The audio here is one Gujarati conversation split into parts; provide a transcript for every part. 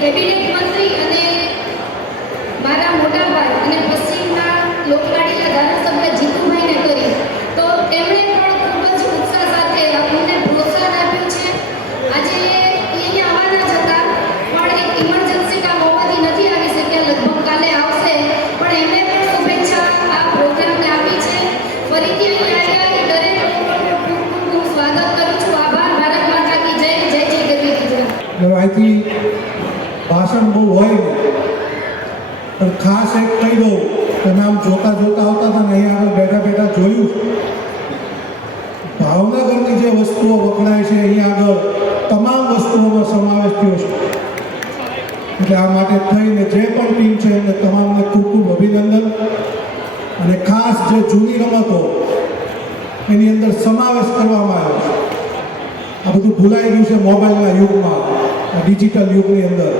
કેબિનેટ મંત્રી અને મારા મોટા ભાઈ અને પશ્ચિમના લોકલાડીલા ધારાસભ્ય જીતુભાઈને કરી તો તેમણે પણ ખૂબ જ ઉત્સાહ સાથે અમને પ્રોત્સાહન આપ્યું છે. આજે અહીંયા આવવાના હતા પણ એક ઇમરજન્સી કામ હોવાથી નથી આવી શક્યા. લગભગ કાલે આવશે, પણ એમને પણ શુભેચ્છા આ પ્રોગ્રામને આપી છે. ફરીથી અહીંયા આવ્યા દરેક લોકોનું ખૂબ સ્વાગત કરું છું. આભાર. ભારત માતા કી જય. જય જય ગરવી ગુજરાત. અહીંથી ભાષણ બહુ હોય નહીં, પણ ખાસ એક કહી દઉં, તમે આમ જોતા જોતા આવતા હતા ને અહીંયા આગળ બેઠા બેઠા જોયું, ભાવનગરની જે વસ્તુઓ વખણાય છે અહીંયા આગળ તમામ વસ્તુઓનો સમાવેશ થયો છે. એટલે આ માટે થઈને જે પણ ટીમ છે એમને તમામને ખૂબ ખૂબ અભિનંદન. અને ખાસ જે જૂની રમતો એની અંદર સમાવેશ કરવામાં આવ્યો છે. આ બધું ભૂલાઈ ગયું છે મોબાઈલના યુગમાં, આ ડિજિટલ યુગની અંદર.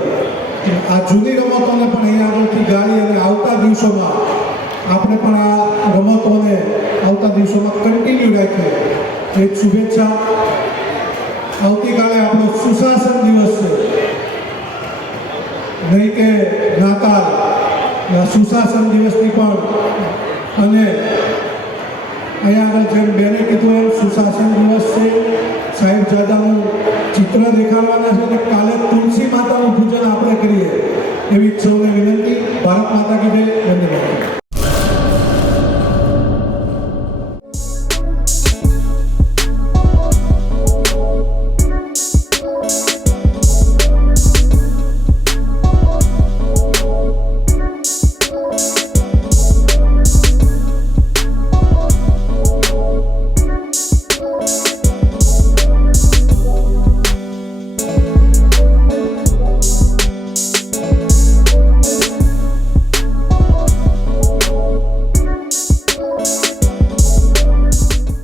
આ જૂની રમતોને પણ અહીંયા આગળથી ગાળી અને આવતા દિવસોમાં આપણે પણ આ રમતોને આવતા દિવસોમાં કન્ટિન્યુ રાખીએ. એક શુભેચ્છા. આવતીકાલે આપણો સુશાસન દિવસ છે, નહીં કે નાતાલ. સુશાસન દિવસની પણ અને અહીંયા આગળ જેમ બેને કીધું એમ સુશાસન દિવસ છે. સાહેબજાદાનું ચિત્ર દેખાડવાના છે અને કાલે તુલસી માતાનું પૂજન આપણે કરીએ એવી સૌને વિનંતી. ભારત માતા કી જય. ધન્યવાદ.